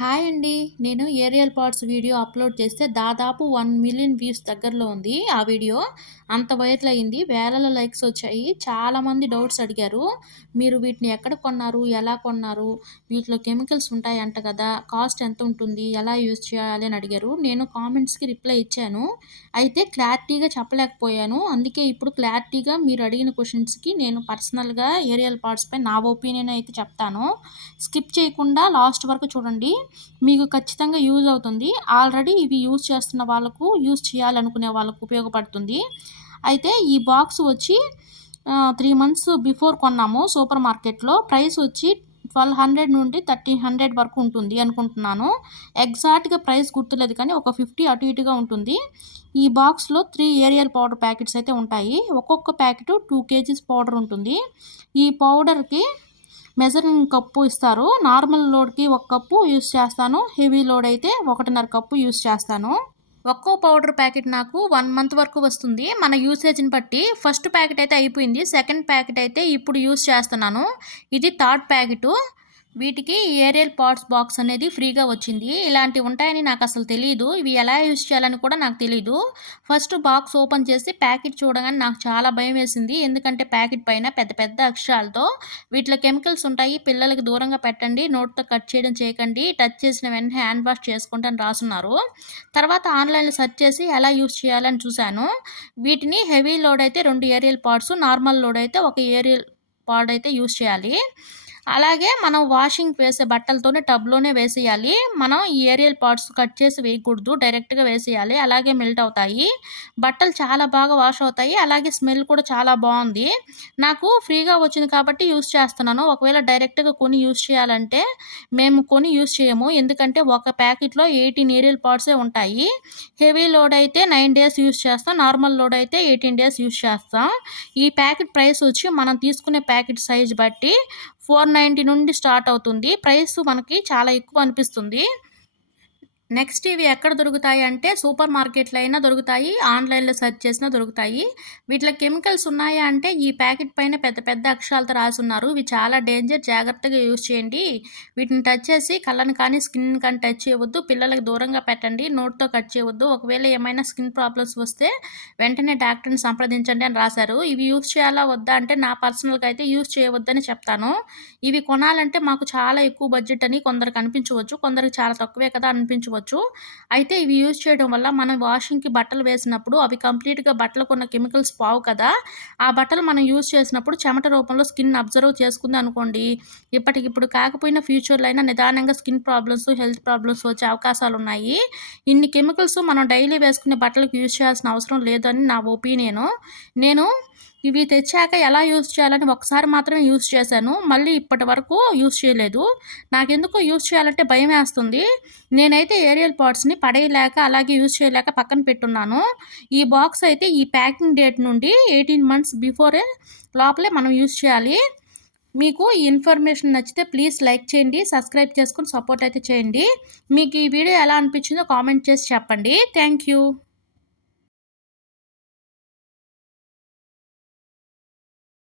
Hi అండి. నేను aerial parts video upload చేస్తే దాదాపు వన్ మిలియన్ వ్యూస్ దగ్గరలో ఉంది ఆ వీడియో. అంత వైరల్ అయింది. వేలలో లైక్స్ వచ్చాయి. చాలామంది డౌట్స్ అడిగారు. మీరు వీటిని ఎక్కడ కొన్నారు? ఎలా కొన్నారు? వీటిలో కెమికల్స్ ఉంటాయంట కదా. కాస్ట్ ఎంత ఉంటుంది? ఎలా యూజ్ చేయాలి అని అడిగారు. నేను కామెంట్స్కి రిప్లై ఇచ్చాను. అయితే క్లారిటీగా చెప్పలేకపోయాను. అందుకే ఇప్పుడు క్లారిటీగా మీరు అడిగిన క్వశ్చన్స్కి నేను పర్సనల్గా ఏరియల్ పార్ట్స్పై నా ఒపీనియన్ అయితే చెప్తాను. స్కిప్ చేయకుండా లాస్ట్ వరకు చూడండి. మీకు ఖచ్చితంగా యూజ్ అవుతుంది. ఆల్రెడీ ఇవి యూజ్ చేస్తున్న వాళ్ళకు యూజ్ చేయాలనుకునే వాళ్ళకు ఉపయోగపడుతుంది. అయితే ఈ బాక్స్ వచ్చి త్రీ మంత్స్ బిఫోర్ కొన్నాము సూపర్ మార్కెట్లో. ప్రైస్ వచ్చి ట్వెల్వ్ హండ్రెడ్ నుండి థర్టీన్ హండ్రెడ్ వరకు ఉంటుంది అనుకుంటున్నాను. ఎగ్జాక్ట్గా ప్రైస్ గుర్తులేదు కానీ ఒక ఫిఫ్టీ అటు ఇటుగా ఉంటుంది. ఈ బాక్స్లో త్రీ ఏరియల్ పౌడర్ ప్యాకెట్స్ అయితే ఉంటాయి. ఒక్కొక్క ప్యాకెట్ టూ కేజీస్ పౌడర్ ఉంటుంది. ఈ పౌడర్కి మెజరింగ్ కప్పు ఇస్తారు. నార్మల్ లోడ్కి ఒక కప్పు యూస్ చేస్తాను. హెవీ లోడ్ అయితే ఒకటిన్నర కప్పు యూస్ చేస్తాను. ఒక్కో పౌడర్ ప్యాకెట్ నాకు వన్ మంత్ వరకు వస్తుంది. మన యూసేజ్ని బట్టి ఫస్ట్ ప్యాకెట్ అయితే అయిపోయింది. సెకండ్ ప్యాకెట్ అయితే ఇప్పుడు యూస్ చేస్తున్నాను. ఇది థర్డ్ ప్యాకెట్. వీటికి ఏరియల్ పాట్స్ బాక్స్ అనేది ఫ్రీగా వచ్చింది. ఇలాంటివి ఉంటాయని నాకు అసలు తెలియదు ఇవి ఎలా యూజ్ చేయాలని కూడా నాకు తెలియదు ఫస్ట్ బాక్స్ ఓపెన్ చేసి ప్యాకెట్ చూడగానే నాకు చాలా భయం వేసింది. ఎందుకంటే ప్యాకెట్ పైన పెద్ద పెద్ద అక్షరాలతో వీటిలో కెమికల్స్ ఉంటాయి. పిల్లలకి దూరంగా పెట్టండి. నోట్తో కట్ చేయడం చేయకండి. టచ్ చేసిన వెంటనే హ్యాండ్ వాష్ చేసుకుంటే అని రాసున్నారు. తర్వాత ఆన్లైన్లో సెర్చ్ చేసి ఎలా యూజ్ చేయాలని చూశాను. వీటిని హెవీ లోడ్ అయితే రెండు ఏరియల్ పార్ట్స్ నార్మల్ లోడ్ అయితే ఒక ఏరియల్ పార్ట్ అయితే యూజ్ చేయాలి. అలాగే మనం వాషింగ్ వేసే బట్టలతోనే టబ్లోనే వేసేయాలి. మనం ఈ ఏరియల్ పార్ట్స్ కట్ చేసి వేయకూడదు డైరెక్ట్గా వేసేయాలి. అలాగే మెల్ట్ అవుతాయి. బట్టలు చాలా బాగా వాష్ అవుతాయి. అలాగే స్మెల్ కూడా చాలా బాగుంది. నాకు ఫ్రీగా వచ్చింది కాబట్టి యూస్ చేస్తున్నాను. ఒకవేళ డైరెక్ట్గా కొని యూస్ చేయాలంటే మేము కొని యూస్ చేయము. ఎందుకంటే ఒక ప్యాకెట్లో ఎయిటీన్ ఏరియల్ పార్ట్సే ఉంటాయి. హెవీ లోడ్ అయితే నైన్ డేస్ యూస్ చేస్తాం. నార్మల్ లోడ్ అయితే ఎయిటీన్ డేస్ యూస్ చేస్తాం. ఈ ప్యాకెట్ ప్రైస్ వచ్చి మనం తీసుకునే ప్యాకెట్ సైజ్ బట్టి ఫోర్ నైంటీ నుండి స్టార్ట్ అవుతుంది. ప్రైస్ మనకి చాలా ఎక్కువ అనిపిస్తుంది. నెక్స్ట్ ఇవి ఎక్కడ దొరుకుతాయి అంటే సూపర్ మార్కెట్లో అయినా దొరుకుతాయి ఆన్లైన్లో సెర్చ్ చేసినా దొరుకుతాయి. వీటిలో కెమికల్స్ ఉన్నాయా అంటే ఈ ప్యాకెట్ పైన పెద్ద పెద్ద అక్షరాలతో రాసి ఉన్నారు ఇవి చాలా డేంజర్ జాగ్రత్తగా యూజ్ చేయండి. వీటిని టచ్ చేసి కళ్ళని కానీ స్కిన్ కానీ టచ్ చేయవద్దు. పిల్లలకు దూరంగా పెట్టండి నోట్తో కట్ చేయవద్దు. ఒకవేళ ఏమైనా స్కిన్ ప్రాబ్లమ్స్ వస్తే వెంటనే డాక్టర్ని సంప్రదించండి అని రాశారు. ఇవి యూజ్ చేయాలా వద్దా అంటే నా పర్సనల్గా అయితే యూజ్ చేయవద్దని చెప్తాను. ఇవి కొనాలంటే మాకు చాలా ఎక్కువ బడ్జెట్ అని కొందరికి అనిపించవచ్చు. కొందరికి చాలా తక్కువే కదా అనిపించవచ్చు. చేసుకోవచ్చు. అయితే ఇవి యూజ్ చేయడం వల్ల మనం వాషింగ్కి బట్టలు వేసినప్పుడు అవి కంప్లీట్గా బట్టలకు ఉన్న కెమికల్స్ పావు కదా! ఆ బట్టలు మనం యూజ్ చేసినప్పుడు చెమట రూపంలో స్కిన్ అబ్జర్వ్ చేసుకుంది అనుకోండి. ఇప్పటికిప్పుడు కాకపోయినా ఫ్యూచర్లో అయినా నిదానంగా స్కిన్ ప్రాబ్లమ్స్ హెల్త్ ప్రాబ్లమ్స్ వచ్చే అవకాశాలు ఉన్నాయి. ఇన్ని కెమికల్స్ మనం డైలీ వేసుకునే బట్టలకు యూజ్ చేయాల్సిన అవసరం లేదని నా ఒపీనియను. నేను ఇవి తెచ్చాక ఎలా యూస్ చేయాలని ఒకసారి మాత్రమే యూస్ చేశాను. మళ్ళీ ఇప్పటి వరకు యూస్ చేయలేదు. నాకెందుకో యూస్ చేయాలంటే భయం వేస్తుంది. నేనైతే ఏరియల్ పార్ట్స్ని పడేయలేక అలాగే యూస్ చేయలేక పక్కన పెట్టున్నాను. ఈ బాక్స్ అయితే ఈ ప్యాకింగ్ డేట్ నుండి ఎయిటీన్ మంత్స్ బిఫోరే లోపలే మనం యూస్ చేయాలి. మీకు ఈ ఇన్ఫర్మేషన్ నచ్చితే ప్లీజ్ లైక్ చేయండి సబ్స్క్రైబ్ చేసుకుని సపోర్ట్ అయితే చేయండి. మీకు ఈ వీడియో ఎలా అనిపించిందో కామెంట్ చేసి చెప్పండి. Thank you.